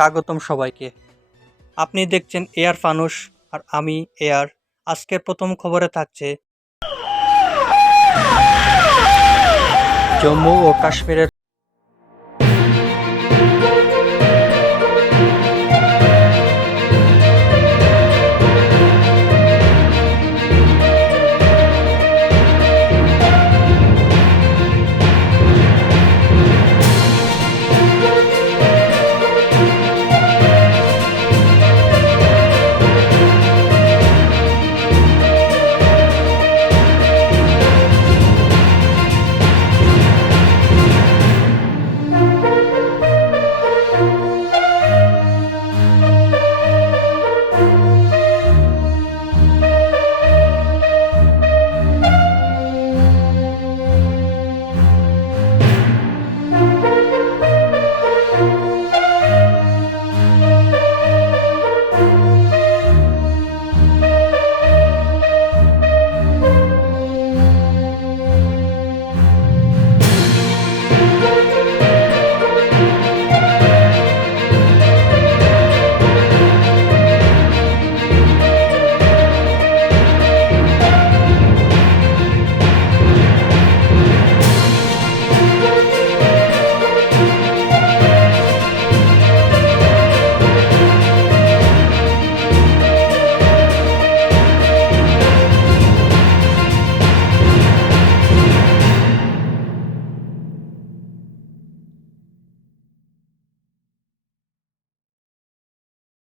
স্বাগতম সবাইকে। আপনি দেখছেন এয়ার ফানুস আর আমি এয়ার। আজকের প্রথম খবরে থাকছে জম্মু ও কাশ্মীরের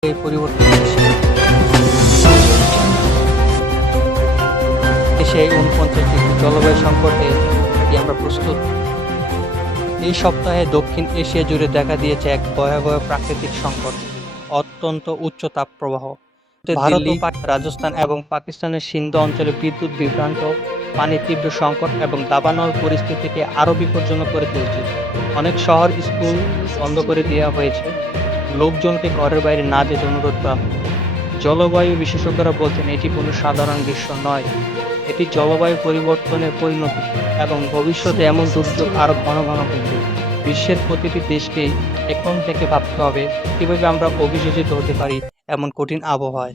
এই পরিবর্তন দেশে ৪৯ ডিগ্রি জলবায়ু সংকটে কি আমরা প্রস্তুত? এই সপ্তাহে দক্ষিণ এশিয়া জুড়ে দেখা দিয়েছে এক ভয়াবহ প্রাকৃতিক সংকট, অত্যন্ত উচ্চ তাপপ্রবাহ। দিল্লি, রাজস্থান এবং পাকিস্তানের সিন্ধু অঞ্চলে বিদ্যুৎ বিভ্রান্ত, পানির তীব্র সংকট এবং দাবানল পরিস্থিতিকে আরও বিপজ্জনক করে তুলছে। অনেক শহর, স্কুল বন্ধ করে দেওয়া হয়েছে, লোকজনকে ঘরের বাইরে না যেতে অনুরোধ করা হয়। জলবায়ু বিশেষজ্ঞরা বলছেন এটি কোনো সাধারণ গ্রীষ্ম নয়, এটি জলবায়ু পরিবর্তনের পরিণতি এবং ভবিষ্যতে এমন দুর্যোগ আরও ঘন ঘন ঘটবে। বিশ্বের প্রতিটি দেশকেই এখন থেকে ভাবতে হবে কীভাবে আমরা অভিযোজিত হতে পারি এমন কঠিন আবহাওয়ায়।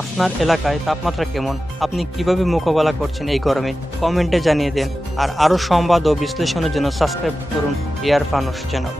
আপনার এলাকায় তাপমাত্রা কেমন? আপনি কিভাবে মোকাবেলা করছেন এই গরমে? কমেন্টে জানিয়ে দেন। আর আরও সংবাদ ও বিশ্লেষণের জন্য সাবস্ক্রাইব করুন এয়ার ফানুস চ্যানেল।